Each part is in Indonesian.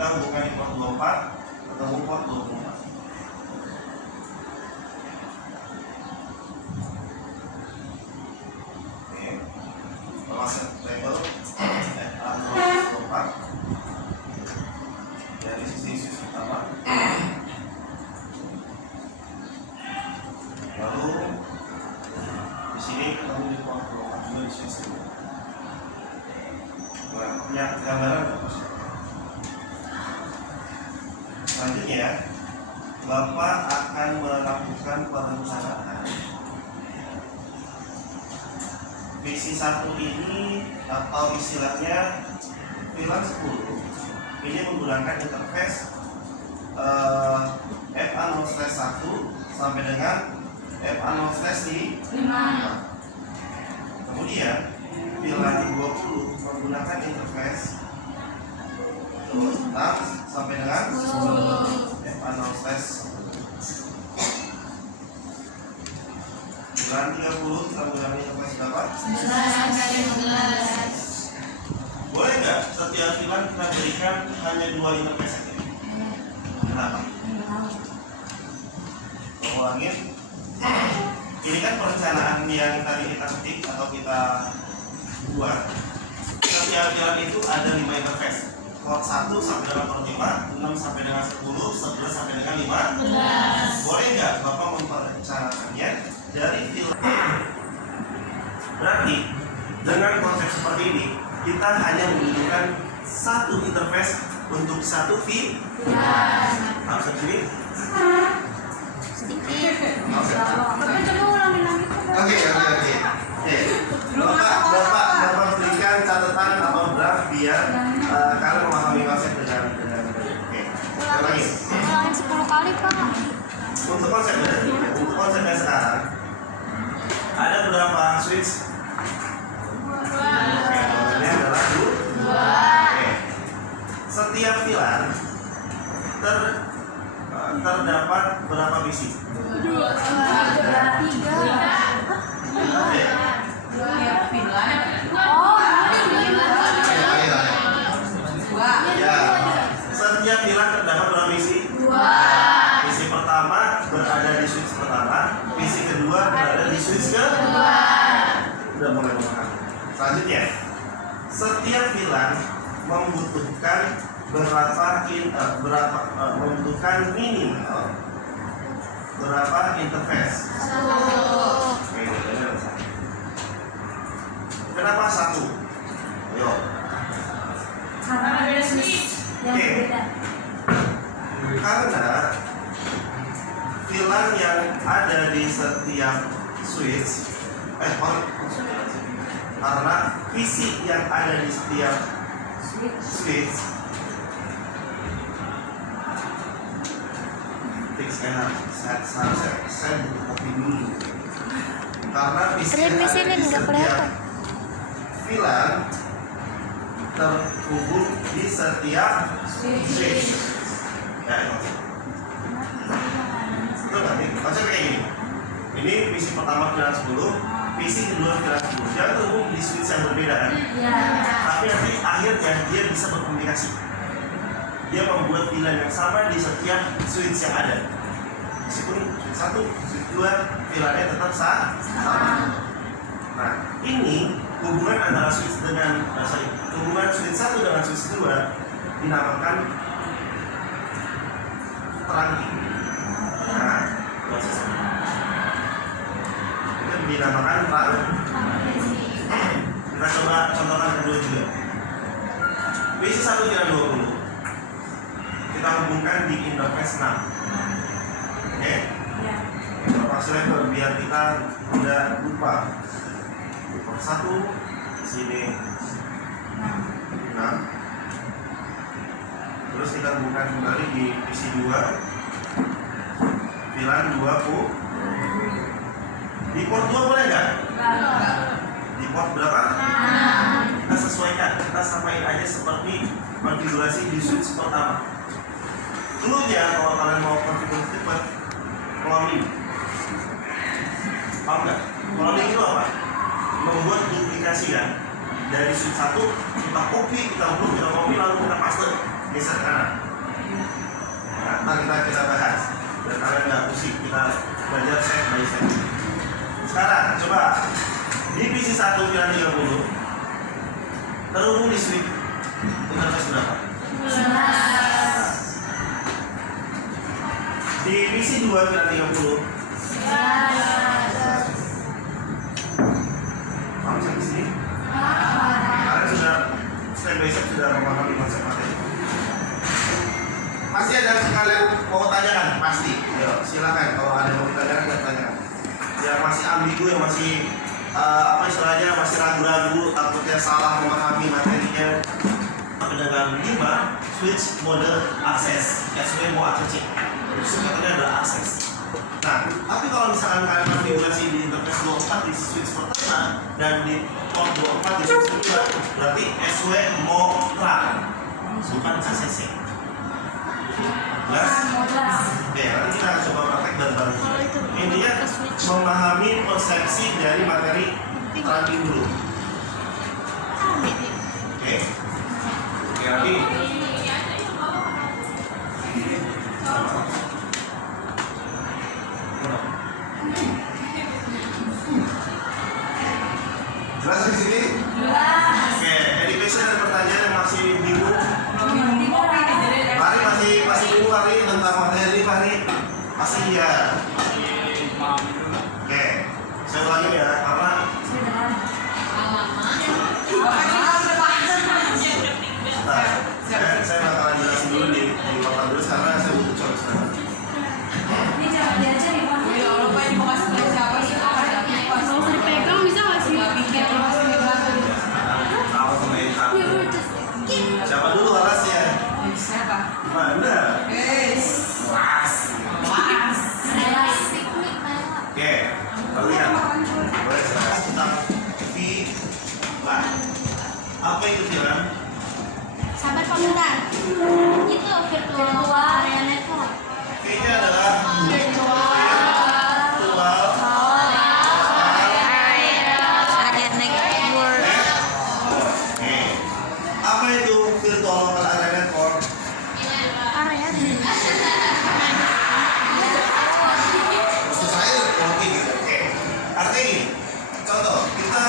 kita hubungkan di port 24 atau port 24. Oke, masuk label FA24 dari sisi switch utama. Lalu di sini ketemu di port 24 juga di switch 2. Nah, punya gambaran nggak, Mas? Selanjutnya, Bapak akan melakukan perencanaan PC1 ini, atau istilahnya VLAN 10 ini menggunakan interface FA0/1 sampai dengan FA0/5. Kemudian VLAN 20 menggunakan interface 6 sampai dengan FA0/1. VLAN 30 kita menggunakan interface berapa? 11. Boleh nggak setiap VLAN kita berikan hanya 2 interface saja? Kenapa? Ulangin. Ini kan perencanaan yang tadi kita ketik atau kita buat. Setiap VLAN itu ada 5 interface. Port 1 sampai dengan port 5, 6 sampai dengan 10, 11 sampai dengan 15. Boleh nggak Bapak memperencanakannya dari VLAN? Berarti dengan konsep seperti ini kita hanya membutuhkan satu interface untuk satu VLAN. Maksud ini? Sedikit. Bapak coba ulangin lagi. Oke. Bapak berikan catatan atau draft biar kalian memahami konsep dengan baik. Oke. Yang lagi. Ulangin 10 kali, Pak. Untuk konsepnya sekarang ada berapa switch? Oke, jawabannya adalah 2. Oke. Setiap VLAN terdapat berapa PC? 2. 3. Oke. Ya. Setiap VLAN terdapat berapa PC? 2. PC pertama berada di switch pertama, PC kedua berada di switch kedua. Udah mulai memahami. Selanjutnya, setiap VLAN membutuhkan membutuhkan minimal berapa interface? 1. Oke, benar. Kenapa 1? Ayo. Karena ada switch yang berbeda. Karena VLAN yang ada di setiap switch, karena PC yang ada di setiap switch saya butuh kopi dulu. Karena PC yang ada di nggak setiap kelihatan. VLAN terhubung di setiap switch. Ya, itu nanti konsepnya kayak gini. Ini PC pertama VLAN 10, PC kedua VLAN 10. Jangan terhubung di switch yang berbeda kan? Tapi nanti akhirnya dia bisa berkomunikasi. Dia membuat VLAN yang sama di setiap switch yang ada. Meskipun switch 1, switch 2, VLAN-nya tetap sama. Nah, ini hubungan antara switch hubungan switch 1 dengan switch 2 dinamakan trunking. Nah, proses itu dinamakan trunking. Kita coba contohkan kedua juga. PC 1 VLAN 20 kita hubungkan di interface 6. Oke? Bapak level biar kita tidak lupa. Port 1 di sini 6. Terus kita hubungkan kembali di PC 2 VLAN 20. Di port 2 boleh nggak? Di port berapa? Kita sesuaikan, kita samain aja seperti konfigurasi di switch pertama. Dulunya kalau kalian mau konfigurasi cepat, cloning. Paham nggak? Cloning itu apa? Membuat duplikasi kan. Dari switch 1 kita copy, kita upload, kita copy lalu kita paste. geser kanan. Nah, kita bahas. Dan kalian nggak pusing, kita belajar set by set. Sekarang coba divisi 1 pilar 30 terhubung di switch interface berapa? 11. Divisi 2 pilar 30 paham sampai sini? Kalian sudah step by step sudah memahami konsep materi. Masih ada yang kalian mau tanyakan? Pasti. Yo, silakan kalau ada yang mau ditanyakan, kita tanyakan. Yang masih ambigu, yang masih apa istilahnya masih ragu-ragu, takutnya salah memahami materinya. Dengan 5 switch mode akses, SW mau ACC. Katanya adalah akses. Nah, tapi kalau misalkan kalian konfigurasi di interface 24 di switch pertama dan di port 24 di switch kedua, berarti SW mau run, bukan ACC. Jelas? Oke, nanti kita akan coba praktek bareng-bareng. Intinya memahami persepsi dari materi running dulu. Oke. Oke, nanti jelas di sini? Oke, education dan pertanyaan yang masih bingung. Masih bingung hari tentang materi hari masih ya. Oke, saya ulangi ya karena saya bakalan jelasin dulu di papan dulu karena saya butuh contoh sekarang. Ini jangan diajar ya, Pak. Ya Allah, Pak, ini mau kasih tahu siapa sih? Nggak usah dipegang bisa nggak sih? Tahu main HP. Siapa dulu alasnya? Siapa? Mana? Guys. Was. Piknik kayak. Oke, kalian boleh sekarang tentang VLAN. Apa itu VLAN? Sahabat pemula. Itu virtual area network. V-nya adalah virtual Area network. Oke. Apa itu virtual local area network? Area Maksud saya oke gitu. Oke. Artinya gini. Contoh, kita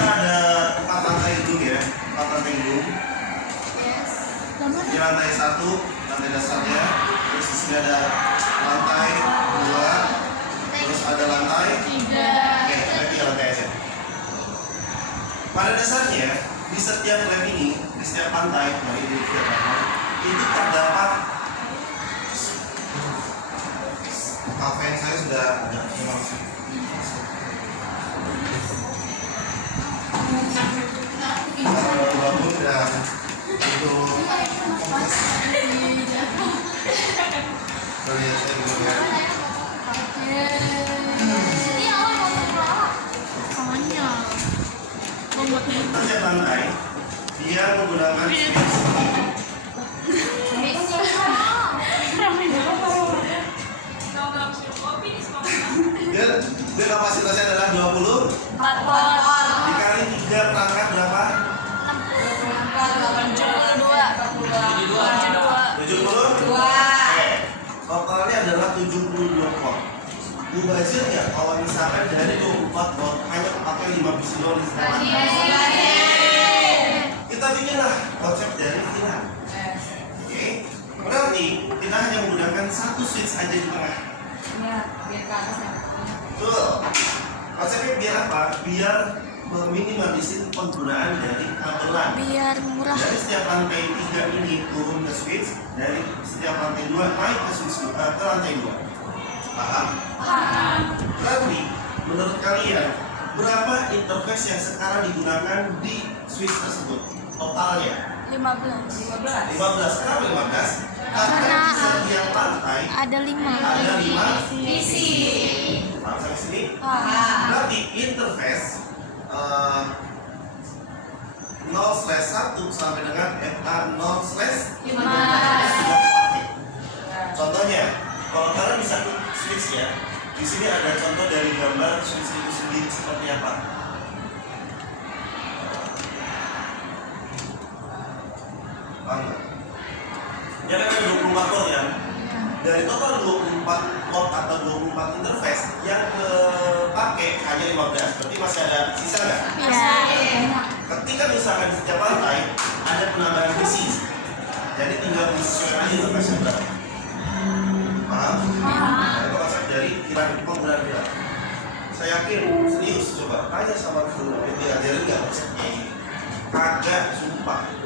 ada 4 lantai gedung ya. 4 lantai gedung. Di lantai 1, lantai dasarnya. Terus di sini ada lantai 2. Terus ada lantai 3. Oke, berarti lantai aja. Pada dasarnya di setiap lab ini, di setiap lantai, nah ini itu terdapat kafe saya sudah ada memang bangun dan itu lihat saya dulu ya. Ini awal mau soalnya membuat Setiap lantai dia menggunakan dia kapasitasnya adalah 20 dikali 3 perangkat berapa? 70? Oke. Totalnya adalah 72 port. Mubazirnya kalau misalkan dari 24 port hanya pakai 5 biji doang di setiap lantai. Kita bikinlah konsep dari VLAN. Oke. Berarti kita hanya menggunakan 1 switch aja di tengah. Ya, biar ke atas ya. Betul. Konsepnya biar apa? Biar meminimalisir penggunaan dari kabelan. biar murah. Dari setiap lantai 3 ini turun ke switch, dari setiap lantai 2 naik ke switch ke lantai 2. Paham? Berarti menurut kalian berapa interface yang sekarang digunakan di switch tersebut? Totalnya 15. 15. Kenapa 15? Karena Karena di setiap lantai ada 5. ada 5 Visi. Paham sampai sini? Ah. Berarti interface 0/1 sampai dengan FA 0/5. Contohnya, kalau kalian bisa klik switch ya, di sini ada contoh dari gambar switch itu sendiri seperti apa. Paham nggak? 24 port ya. Dari total 24 port atau 24 interface yang pakai hanya 15, berarti masih ada sisa nggak? Iya. Ketika misalkan di setiap lantai ada penambahan visi, jadi tinggal menyesuaikan aja interface berapa. Paham? Nah, itu konsep dari penggunaan pilar. Saya yakin, serius coba tanya sama guru, dia diajarin nggak konsepnya ini? Kagak, sumpah.